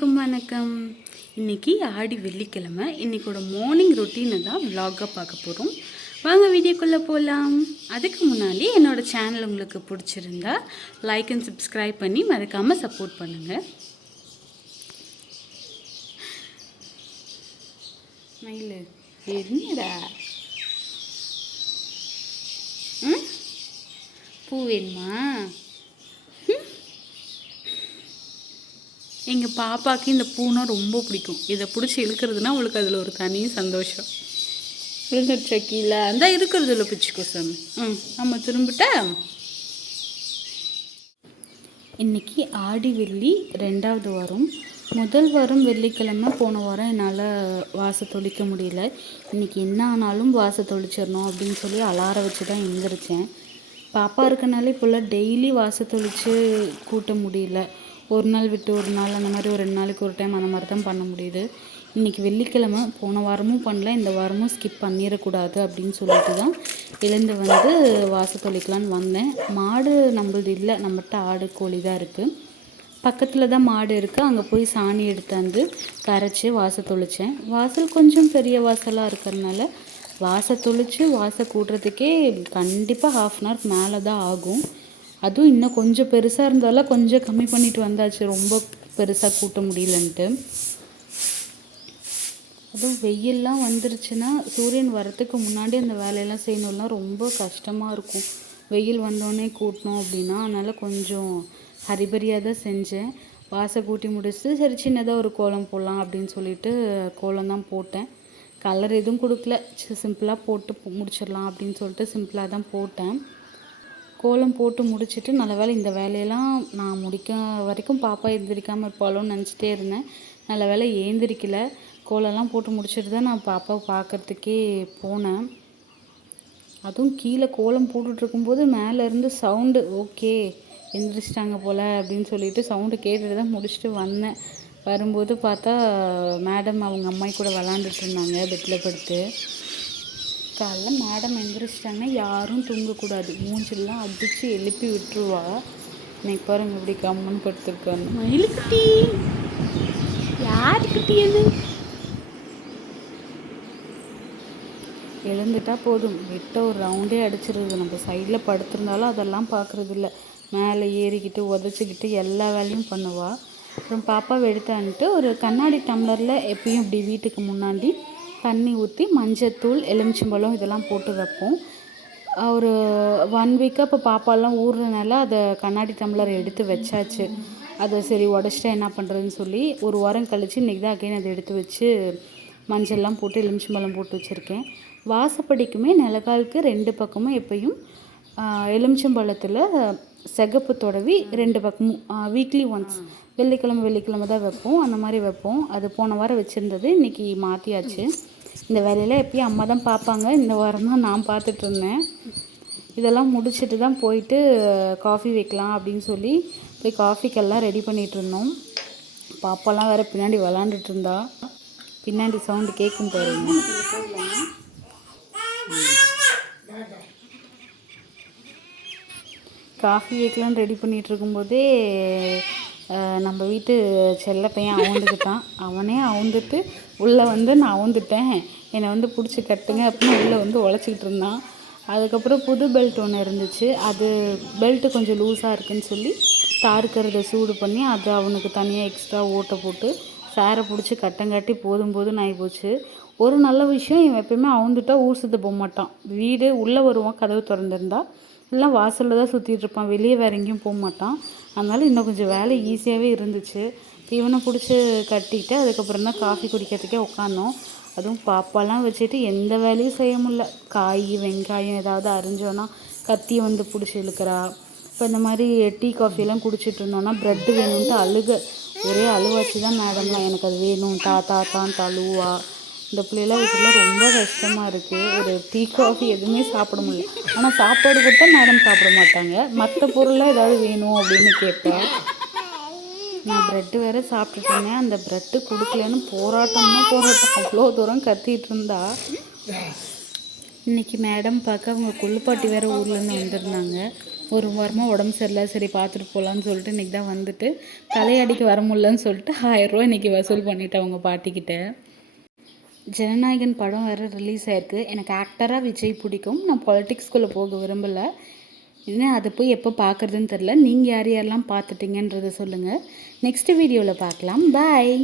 எல்லாருக்கும் வணக்கம். இன்றைக்கி ஆடி வெள்ளிக்கிழமை. இன்றைக்கோட மார்னிங் ரொட்டீனை தான் விலாகாக பார்க்க போகிறோம். வாங்க வீடியோக்குள்ளே போகலாம். அதுக்கு முன்னாடி என்னோடய சேனல் உங்களுக்கு பிடிச்சிருந்தா லைக் அண்ட் சப்ஸ்கிரைப் பண்ணி மறக்காமல் சப்போர்ட் பண்ணுங்கள். மயில் என்னடா பூ வேணுமா? எங்கள் பாப்பாவுக்கு இந்த பூனா ரொம்ப பிடிக்கும். இதை பிடிச்சி இழுக்கிறதுனா அவளுக்கு அதில் ஒரு தனி சந்தோஷம். விழுந்துடுச்சா கீழே அந்த இருக்கிறதுல பிடிச்சிக்கோ சாமி. நம்ம திரும்பிட்ட இன்றைக்கி ஆடி வெள்ளி 2வது வாரம். முதல் வாரம் வெள்ளிக்கிழமை போன வாரம் என்னால் வாசை தொளிக்க முடியல. இன்றைக்கி என்ன ஆனாலும் வாசை தொளிச்சிடணும் அப்படின்னு சொல்லி அலாரம் வச்சு தான் எழுந்திரிச்சேன். பாப்பா இருக்கனால இப்போல்லாம் டெய்லி வாசை தொளித்து கூட்ட முடியல. ஒரு நாள் விட்டு ஒரு நாள் அந்த மாதிரி ஒரு 2 நாளைக்கு ஒரு டைம் அந்த மாதிரி தான் பண்ண முடியுது. இன்றைக்கி வெள்ளிக்கிழமை போன வாரமும் பண்ணல, இந்த வாரமும் ஸ்கிப் பண்ணிடக்கூடாது அப்படின்னு சொல்லிட்டு தான் எழுந்து வந்து வாசை தொளிக்கலான்னு வந்தேன். மாடு நம்மளது இல்லை, நம்மகிட்ட ஆடு கோழி தான் இருக்குது. பக்கத்தில் தான் மாடு இருக்குது. அங்கே போய் சாணி எடுத்தாந்து கரைச்சி வாசை தொளித்தேன். வாசல் கொஞ்சம் பெரிய வாசலாக இருக்கிறதுனால வாசை தொளித்து வாசை கூட்டுறதுக்கே கண்டிப்பாக 1/2 அன் ஹவர் மேலே தான் ஆகும். அதுவும் இன்னும் கொஞ்சம் பெருசாக இருந்தாலும் கொஞ்சம் கம்மி பண்ணிட்டு வந்தாச்சு, ரொம்ப பெருசாக கூட்ட முடியலன்ட்டு. அதுவும் வெயிலெலாம் வந்துருச்சுன்னா சூரியன் வரத்துக்கு முன்னாடி அந்த வேலையெல்லாம் செய்யணும்னா ரொம்ப கஷ்டமாக இருக்கும். வெயில் வந்தோடனே கூட்டணும் அப்படின்னா, அதனால் கொஞ்சம் ஹரிபரியாக தான் செஞ்சேன். வாசை கூட்டி முடிச்சுட்டு சரி சின்னதாக ஒரு கோலம் போடலாம் அப்படின்னு சொல்லிட்டு கோலம் தான் போட்டேன். கலர் எதுவும் கொடுக்கல, சிம்பிளாக போட்டு முடிச்சிடலாம் அப்படின்னு சொல்லிட்டு சிம்பிளாக தான் போட்டேன். கோலம் போட்டு முடிச்சுட்டு நல்ல வேலை இந்த வேலையெல்லாம் நான் முடிக்க வரைக்கும் பாப்பா எழுந்திரிக்காமல் இருப்பாளோன்னு நினச்சிட்டே இருந்தேன். நல்ல வேலை ஏந்திரிக்கல. கோலம்லாம் போட்டு முடிச்சுட்டு தான் நான் பாப்பாவை பார்க்குறதுக்கே போனேன். அதுவும் கீழே கோலம் போட்டுட்ருக்கும்போது மேலேருந்து சவுண்டு ஓகே எந்திரிச்சிட்டாங்க போல் அப்படின்னு சொல்லிட்டு சவுண்டு கேட்டுட்டு தான் முடிச்சுட்டு வந்தேன். வரும்போது பார்த்தா மேடம் அவங்க அம்மாயி கூட விளாண்டுட்டு இருந்தாங்க பெட்டில் படுத்து. காலைல மேடம் எந்திரிச்சிட்டாங்கன்னா யாரும் தூங்கக்கூடாது, மூஞ்சிலாம் அடித்து எழுப்பி விட்டுருவா. இன்னைக்கு பாருங்க இப்படி கம்மன் படுத்துருக்காங்க. மயிலுக்குட்டி யாருக்குட்டி அது? எழுந்துட்டா போதும், விட்ட ஒரு ரவுண்டே அடிச்சிருது. நம்ம சைடில் படுத்திருந்தாலும் அதெல்லாம் பார்க்குறது இல்லை. மேலே ஏறிக்கிட்டு உதச்சிக்கிட்டு எல்லா வேலையும் பண்ணுவாள். அப்புறம் பாப்பாவை எடுத்தான்ட்டு ஒரு கண்ணாடி டம்ளரில் எப்பயும் இப்படி வீட்டுக்கு முன்னாடி தண்ணி ஊற்றி மஞ்சத்தூள் எலுமிச்சம்பழம் இதெல்லாம் போட்டு வைப்போம். ஒரு 1 வீக்காக இப்போ பாப்பாலாம் ஊறுறனால அதை கண்ணாடி டம்ளர் எடுத்து வச்சாச்சு. அதை சரி உடச்சிட்டா என்ன பண்ணுறதுன்னு சொல்லி ஒரு வாரம் கழித்து இன்றைக்கி தான் அகைன் அதை எடுத்து வச்சு மஞ்சள்லாம் போட்டு எலுமிச்சம்பழம் போட்டு வச்சுருக்கேன். வாசப்படிக்குமே நிலகாலுக்கு 2 பக்கமும் எப்பயும் எலுமிச்சம்பழத்தில் சிகப்பு தொடவி 2 பக்கமும் வீக்லி ஒன்ஸ் வெள்ளிக்கிழமை தான் வைப்போம். அந்த மாதிரி வைப்போம். அது போன வாரம் வச்சுருந்தது, இன்றைக்கி மாற்றியாச்சு. இந்த வேலையில் எப்பயும் அம்மா தான் பார்ப்பாங்க, இந்த வாரம் தான் நான் பார்த்துட்ருந்தேன். இதெல்லாம் முடிச்சுட்டு தான் போயிட்டு காஃபி வைக்கலாம் அப்படின்னு சொல்லி போய் காஃபிக்கெல்லாம் ரெடி பண்ணிகிட்ருந்தோம். பாப்பாலாம் வேறு பின்னாடி விளாண்டுட்டு இருந்தா. பின்னாடி சவுண்டு கேட்கும் பாருங்க. காஃபி வைக்கலான்னு ரெடி பண்ணிகிட்டு இருக்கும்போதே நம்ம வீட்டு செல்ல பையன் அவுந்துக்கிட்டான். அவனே அவுந்துட்டு உள்ளே வந்து நான் அவுந்துட்டேன், என்னை வந்து பிடிச்சி கட்டுங்க அப்படின்னு உள்ளே வந்து உழைச்சிக்கிட்டு இருந்தான். அதுக்கப்புறம் புது பெல்ட் ஒன்று இருந்துச்சு, அது பெல்ட்டு கொஞ்சம் லூஸாக இருக்குதுன்னு சொல்லி தாருக்கிறத சூடு பண்ணி அது அவனுக்கு தனியாக எக்ஸ்ட்ரா ஓட்டை போட்டு சேரை பிடிச்சி கட்டங்காட்டி போதும் ஆகி போச்சு. ஒரு நல்ல விஷயம், இவன் எப்பயுமே அவுந்துட்டா ஊர் சுற்ற போக மாட்டான். வீடு உள்ளே வருவான், கதவு திறந்துருந்தா எல்லாம் வாசலில் தான் சுற்றிட்டு இருப்பான், வெளியே வேறு எங்கேயும் போக மாட்டான். அதனால் இன்னும் கொஞ்சம் வேலை ஈஸியாகவே இருந்துச்சு. இவனை பிடிச்சி கட்டிட்டு அதுக்கப்புறம் தான் காஃபி குடிக்கிறதுக்கே உட்காந்தோம். அதுவும் பாப்பாலாம் வச்சுட்டு எந்த வேலையும் செய்ய முடியல. காய் வெங்காயம் ஏதாவது அரிஞ்சோன்னா கத்தியை வந்து பிடிச்சி இழுக்கிறா. இப்போ இந்த மாதிரி டீ காஃபியெல்லாம் குடிச்சிட்டு இருந்தோன்னா ப்ரெட்டு வேணும்ன்ட்டு ஒரே அழுவாச்சு தான் மேடம்லாம். எனக்கு அது வேணும் தான் அழுவா. இந்த பிள்ளைலாம் வீட்டில் ரொம்ப கஷ்டமாக இருக்குது. ஒரு டீ காஃபி எதுவுமே சாப்பிட முடியல. ஆனால் சாப்பாடு கொடுத்தா மேடம் சாப்பிட மாட்டாங்க. மற்ற பொருளாக ஏதாவது வேணும் அப்படின்னு கேட்பேன். நான் ப்ரெட்டு வேறு சாப்பிட்டுட்டேங்க. அந்த ப்ரெட்டு கொடுக்கலன்னு போராட்டம் அவ்வளோ தூரம் கத்திகிட்டு இருந்தா. இன்றைக்கி மேடம் பார்க்க அவங்க கொள்ளுப்பாட்டி வேறு ஊர்லேருந்து வந்திருந்தாங்க. ஒரு வாரமாக உடம்பு சரியில்லை, சரி பார்த்துட்டு போகலான்னு சொல்லிட்டு இன்றைக்கி தான் வந்துட்டு தலையடிக்கு வர முடியலன்னு சொல்லிட்டு 1000 ரூபா இன்றைக்கி வசூல் பண்ணிவிட்டேன் அவங்க பாட்டிக்கிட்ட. ஜனநாயகன் படம் வேறு ரிலீஸ் ஆகிருக்கு. எனக்கு ஆக்டராக விஜய் பிடிக்கும். நான் பாலிட்டிக்ஸ்குள்ளே போக விரும்பலை. இன்னும் அதை போய் எப்போ பார்க்குறதுன்னு தெரில. நீங்கள் யார் யாரெல்லாம் பார்த்துட்டீங்கன்றதை சொல்லுங்கள். நெக்ஸ்ட் வீடியோவில் பார்க்கலாம். பாய்.